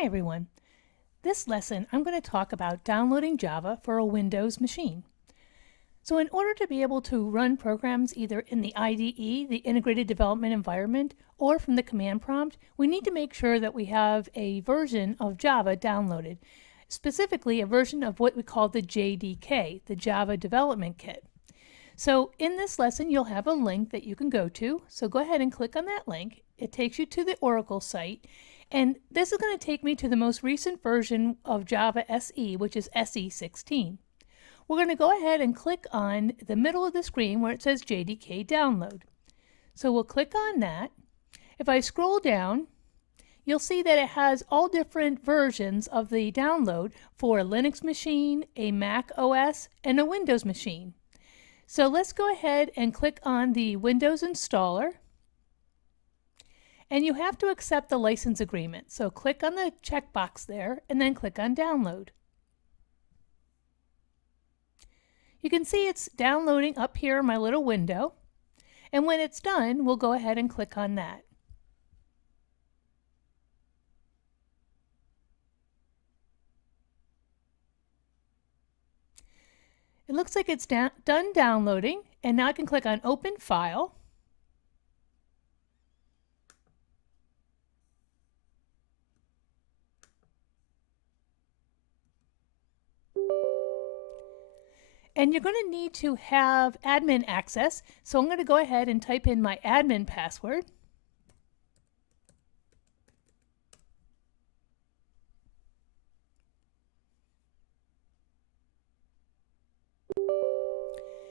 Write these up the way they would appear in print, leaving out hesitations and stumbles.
Hi everyone. This lesson I'm going to talk about downloading Java for a Windows machine. So in order to be able to run programs either in the IDE, the Integrated Development Environment, or from the command prompt, we need to make sure that we have a version of Java downloaded, specifically a version of what we call the JDK, the Java Development Kit. So in this lesson you'll have a link that you can go to, so go ahead and click on that link. It takes you to the Oracle site. And this is going to take me to the most recent version of Java SE, which is SE16. We're going to go ahead and click on the middle of the screen where it says JDK Download. So we'll click on that. If I scroll down, you'll see that it has all different versions of the download for a Linux machine, a Mac OS, and a Windows machine. So let's go ahead and click on the Windows installer. And you have to accept the license agreement. So click on the checkbox there and then click on Download. You can see it's downloading up here in my little window. And when it's done, we'll go ahead and click on that. It looks like it's done downloading, and now I can click on Open File. And you're going to need to have admin access, so I'm going to go ahead and type in my admin password.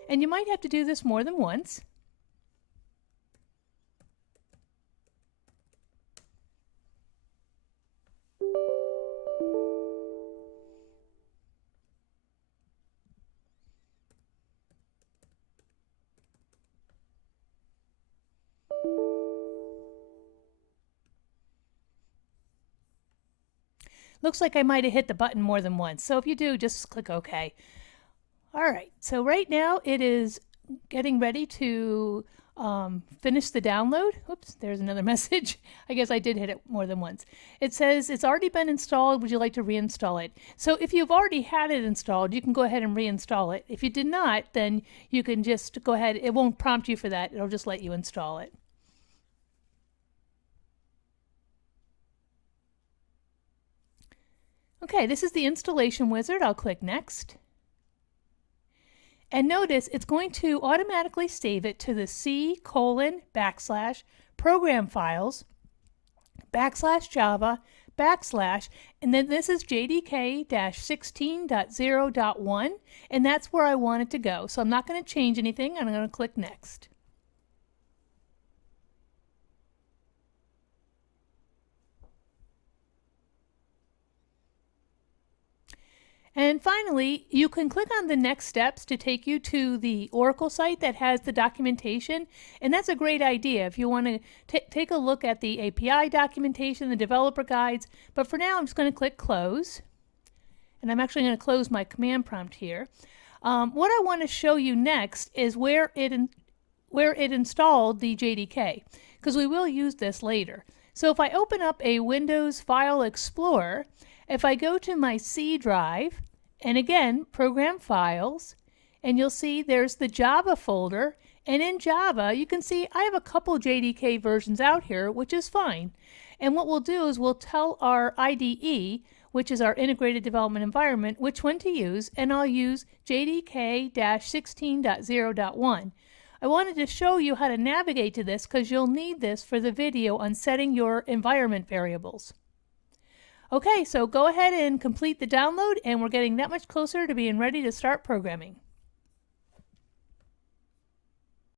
And you might have to do this more than once. Looks like I might have hit the button more than once, so if you do, just click OK. Alright, so right now it is getting ready to finish the download. Oops, there's another message. I guess I did hit it more than once. It says it's already been installed. Would you like to reinstall it? So if you've already had it installed, you can go ahead and reinstall it. If you did not, then you can just go ahead. It won't prompt you for that. It'll just let you install it. Okay, this is the installation wizard. I'll click Next. And notice it's going to automatically save it to the C:\program files \java and then this is JDK-16.0.1 and that's where I want it to go. So I'm not going to change anything. I'm going to click Next. And finally, you can click on the next steps to take you to the Oracle site that has the documentation. And that's a great idea if you want to take a look at the API documentation, the developer guides. But for now, I'm just going to click Close. And I'm actually going to close my command prompt here. What I want to show you next is where it installed the JDK, because we will use this later. So if I open up a Windows File Explorer, if I go to my C drive, and again, Program Files, and you'll see there's the Java folder, and in Java, you can see I have a couple JDK versions out here, which is fine. And what we'll do is we'll tell our IDE, which is our Integrated Development Environment, which one to use, and I'll use JDK-16.0.1. I wanted to show you how to navigate to this because you'll need this for the video on setting your environment variables. Okay, so go ahead and complete the download, and we're getting that much closer to being ready to start programming.